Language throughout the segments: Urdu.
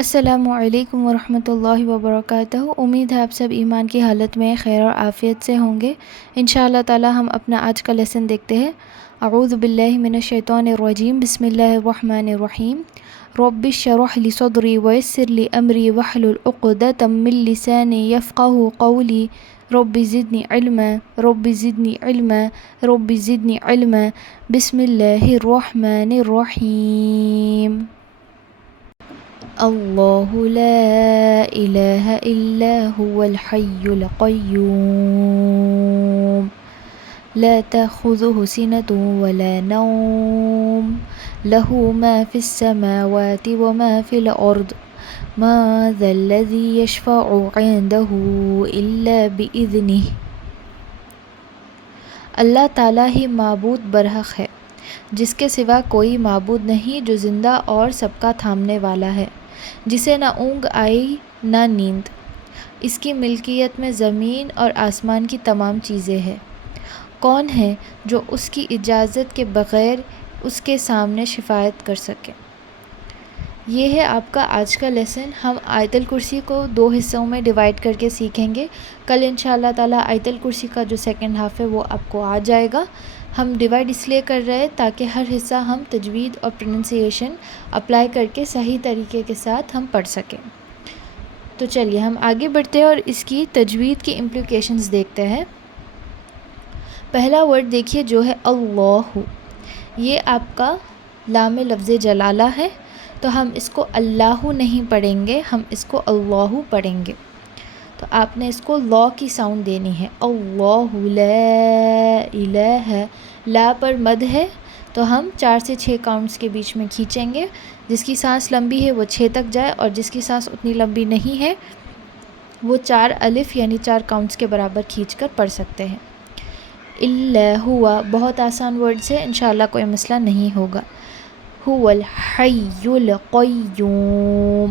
السلام علیکم ورحمۃ اللہ وبرکاتہ۔ امید ہے آپ سب ایمان کی حالت میں خیر اور عافیت سے ہوں گے۔ انشاءاللہ تعالی ہم اپنا آج کا لیسن دیکھتے ہیں۔ اعوذ باللہ من الشیطان الرجیم، بسم اللہ الرحمن الرحیم۔ رب اشرح لی صدری ویسر لی امری واحلل عقدۃ من لسانی یفقہوا قولی رب زدنی علما رب زدنی علما رب زدنی علما۔ بسم اللہ الرحمن الرحیم۔ اللہ لا الہ الا هو الحی القیوم لا تأخذه سنة ولا نوم له ما في السماوات وما في الأرض ما ذا الذي يشفع عنده إلا بإذنه۔ اللہ تعالیٰ ہی معبود برحق ہے، جس کے سوا کوئی معبود نہیں، جو زندہ اور سب کا تھامنے والا ہے، جسے نہ اونگ آئی نہ نیند۔ اس کی ملکیت میں زمین اور آسمان کی تمام چیزیں ہیں۔ کون ہے جو اس کی اجازت کے بغیر اس کے سامنے شفاعت کر سکے؟ یہ ہے آپ کا آج کا لیسن۔ ہم آیت الکرسی کو 2 حصوں میں ڈیوائڈ کر کے سیکھیں گے۔ کل انشاءاللہ تعالی آیت الکرسی کا جو سیکنڈ ہاف ہے وہ آپ کو آ جائے گا۔ ہم ڈیوائڈ اس لیے کر رہے ہیں تاکہ ہر حصہ ہم تجوید اور پروننسیشن اپلائی کر کے صحیح طریقے کے ساتھ ہم پڑھ سکیں۔ تو چلیے ہم آگے بڑھتے ہیں اور اس کی تجوید کی امپلیکیشنز دیکھتے ہیں۔ پہلا ورڈ دیکھیے جو ہے اللہ، یہ آپ کا لام لفظ جلالہ ہے، تو ہم اس کو اللہ نہیں پڑھیں گے، ہم اس کو اللہ پڑھیں گے۔ تو آپ نے اس کو لا کی ساؤنڈ دینی ہے۔ اللہ لا الہ، لا پر مد ہے تو ہم 4 سے 6 کاؤنٹس کے بیچ میں کھینچیں گے۔ جس کی سانس لمبی ہے وہ 6 تک جائے، اور جس کی سانس اتنی لمبی نہیں ہے وہ 4 الف یعنی 4 کاؤنٹس کے برابر کھینچ کر پڑھ سکتے ہیں۔ اللہ ہوا بہت آسان ورڈ سے، انشاءاللہ کوئی مسئلہ نہیں ہوگا۔ هو الحی القیوم،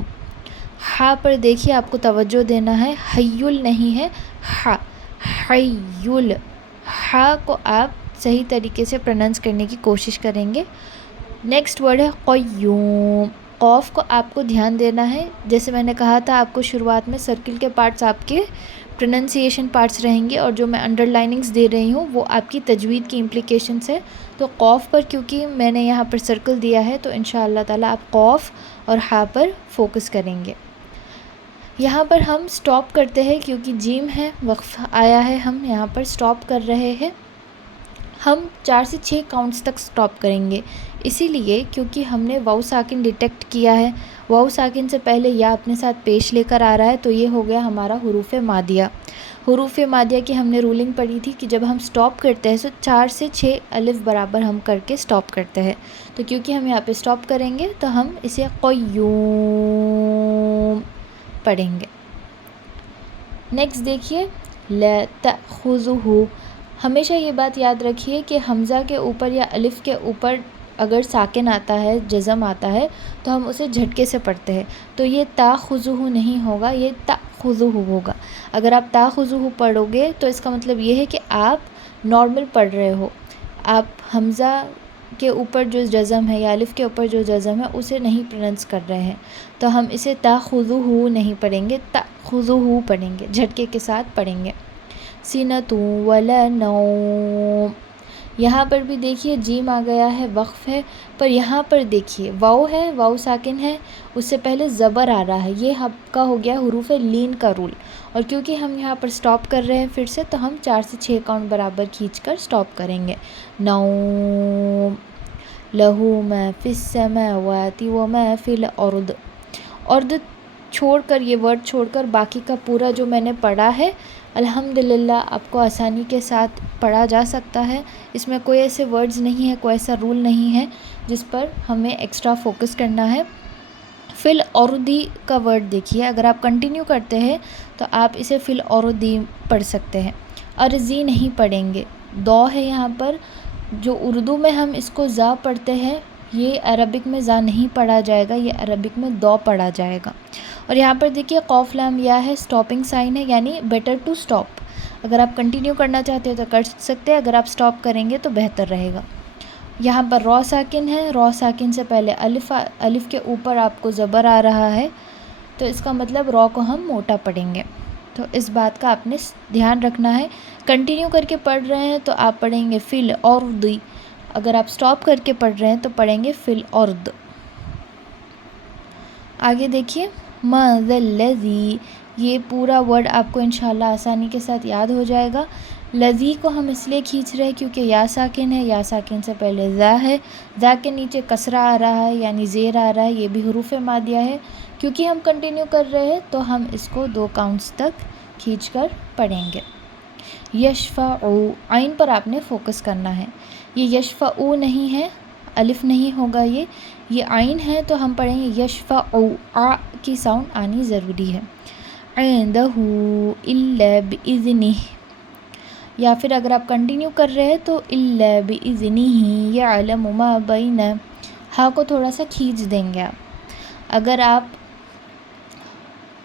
ہا پر دیکھیے آپ کو توجہ دینا ہے، حیل نہیں ہے، ہا، حیل، ہا کو آپ صحیح طریقے سے پروننس کرنے کی کوشش کریں گے۔ نیکسٹ ورڈ ہے قیوم، قوف کو آپ کو دھیان دینا ہے۔ جیسے میں نے کہا تھا آپ کو شروعات میں سرکل کے پارٹس آپ کے پروننسیشن پارٹس رہیں گے، اور جو میں انڈر لائننگس دے رہی ہوں وہ آپ کی تجوید کی امپلیکیشنس ہے۔ تو قوف پر کیونکہ میں نے یہاں پر سرکل دیا ہے تو انشاءاللہ تعالیٰ آپ قوف اور ہا پر فوکس کریں گے۔ یہاں پر ہم سٹاپ کرتے ہیں کیونکہ جیم ہے، وقف آیا ہے، ہم یہاں پر سٹاپ کر رہے ہیں۔ ہم 4 سے 6 کاؤنٹس تک سٹاپ کریں گے، اسی لیے کیونکہ ہم نے واو ساکن ڈیٹیکٹ کیا ہے۔ واو ساکن سے پہلے یا اپنے ساتھ پیش لے کر آ رہا ہے تو یہ ہو گیا ہمارا حروف مادیہ۔ حروف مادیہ کی ہم نے رولنگ پڑھی تھی کہ جب ہم سٹاپ کرتے ہیں تو 4 سے 6 الف برابر ہم کر کے سٹاپ کرتے ہیں۔ تو کیونکہ ہم یہاں پہ سٹاپ کریں گے تو ہم اسے قیوم پڑھیں گے۔ نیکسٹ دیکھیے لا تأخذہ، ہمیشہ یہ بات یاد رکھیے کہ حمزہ کے اوپر یا الف کے اوپر اگر ساکن آتا ہے، جزم آتا ہے تو ہم اسے جھٹکے سے پڑھتے ہیں، تو یہ تاخذہ نہیں ہوگا، یہ تأخذہ ہوگا۔ اگر آپ تاخذہ پڑھو گے تو اس کا مطلب یہ ہے کہ آپ نارمل پڑھ رہے ہو، آپ حمزہ کے اوپر جو جزم ہے یا الف کے اوپر جو جزم ہے اسے نہیں پروننس کر رہے ہیں، تو ہم اسے تاخذہ نہیں پڑھیں گے، تأخذہ پڑھیں گے، جھٹکے کے ساتھ پڑھیں گے۔ سینۃ ولا نوم، یہاں پر بھی دیکھیے جیم آ گیا ہے، وقف ہے، پر یہاں پر دیکھیے واو ہے، واو ساکن ہے، اس سے پہلے زبر آ رہا ہے، یہ آپ کا ہو گیا حروف لین کا رول، اور کیونکہ ہم یہاں پر سٹاپ کر رہے ہیں پھر سے تو ہم 4 سے 6 کاؤنٹ برابر کھینچ کر سٹاپ کریں گے۔ نوم، لہ ما فی السماوات وما فی الارض، ارض چھوڑ کر، یہ ورڈ چھوڑ کر باقی کا پورا جو میں نے پڑھا ہے الحمدللہ آپ کو آسانی کے ساتھ پڑھا جا سکتا ہے۔ اس میں کوئی ایسے ورڈز نہیں ہے، کوئی ایسا رول نہیں ہے جس پر ہمیں ایکسٹرا فوکس کرنا ہے۔ فی الارضی کا ورڈ دیکھیے، اگر آپ کنٹینیو کرتے ہیں تو آپ اسے فی الارضی پڑھ سکتے ہیں، ارضی نہیں پڑھیں گے۔ دو ہے یہاں پر، جو اردو میں ہم اس کو زا پڑھتے ہیں، یہ عربک میں زا نہیں پڑھا جائے گا، یہ عربک میں دو پڑھا جائے گا۔ اور یہاں پر دیکھیے قوف لام یا ہے، سٹاپنگ سائن ہے، یعنی بیٹر ٹو سٹاپ، اگر آپ کنٹینیو کرنا چاہتے ہیں تو کر سکتے ہیں، اگر آپ سٹاپ کریں گے تو بہتر رہے گا۔ یہاں پر را ساکن ہے، را ساکن سے پہلے الف کے اوپر آپ کو زبر آ رہا ہے، تو اس کا مطلب را کو ہم موٹا پڑھیں گے. تو اس بات کا آپ نے دھیان رکھنا ہے. کنٹینیو کر کے پڑھ رہے ہیں تو آپ پڑھیں گے فی الارض. اگر آپ سٹاپ کر کے پڑھ رہے ہیں تو پڑھیں گے فی الارض. آگے دیکھیے ما ذا الذی، یہ پورا ورڈ آپ کو انشاءاللہ آسانی کے ساتھ یاد ہو جائے گا. لذی کو ہم اس لیے کھینچ رہے ہیں کیونکہ یا ساکن ہے، یا ساکن سے پہلے زا ہے، زا کے نیچے کسرہ آ رہا ہے یعنی زیر آ رہا ہے، یہ بھی حروف مادیہ ہے. کیونکہ ہم کنٹینیو کر رہے ہیں تو ہم اس کو 2 کاؤنٹس تک کھینچ کر پڑھیں گے. یشفع، عین پر آپ نے فوکس کرنا ہے. یہ یشفع نہیں ہے، الف نہیں ہوگا، یہ عین ہے تو ہم پڑھیں گے یشفع، آ کی ساؤنڈ آنی ضروری ہے. عندہ الا باذنہ، یا پھر اگر آپ کنٹینیو کر رہے ہیں تو الا باذنہ یعلم ما بین، ہا کو تھوڑا سا کھینچ دیں گے آپ. اگر آپ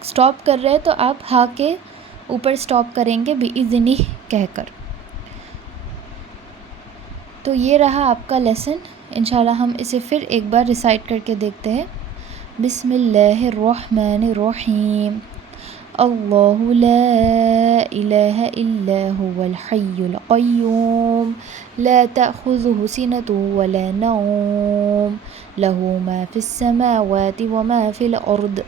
سٹاپ کر رہے ہیں تو آپ ہا کے اوپر سٹاپ کریں گے باذنہ کہہ کر. تو یہ رہا آپ کا لیسن. انشاءاللہ ہم اسے پھر ایک بار ریسائٹ کر کے دیکھتے ہیں. بسم اللہ الرحمن الرحیم. اللہ لا الہ الا هو الحی القیوم لا تأخذه سنة ولا نوم له ما في السماوات وما في الأرض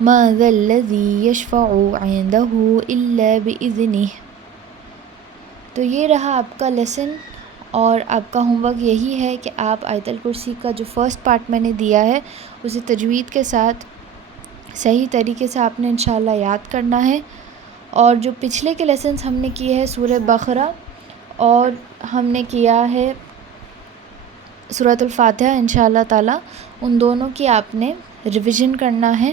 ما ذا الذي يشفع عنده إلا بإذنه. تو یہ رہا آپ کا لیسن، اور آپ کا ہوم ورک یہی ہے کہ آپ آیت الکرسی کا جو فرسٹ پارٹ میں نے دیا ہے اسے تجوید کے ساتھ صحیح طریقے سے آپ نے انشاءاللہ یاد کرنا ہے. اور جو پچھلے کے لیسنز ہم نے کیے ہیں سورہ بقرہ اور ہم نے کیا ہے سورۃ الفاتحہ، انشاءاللہ تعالی ان دونوں کی آپ نے ریویژن کرنا ہے.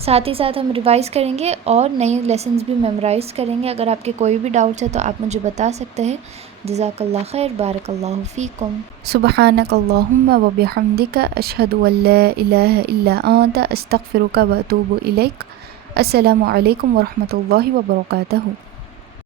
ساتھ ہی ساتھ ہم ریوائز کریں گے اور نئے لیسنز بھی میمورائز کریں گے. اگر آپ کے کوئی بھی ڈاؤٹس ہے تو آپ مجھے بتا سکتے ہیں. جزاک اللہ خیر، بارک اللہ فیکم. سبحانک اللہم و بحمدک، اشہد ان لا الہ الا انت، استغفرک و اتوب الیک. السلام علیکم ورحمۃ اللہ وبرکاتہ.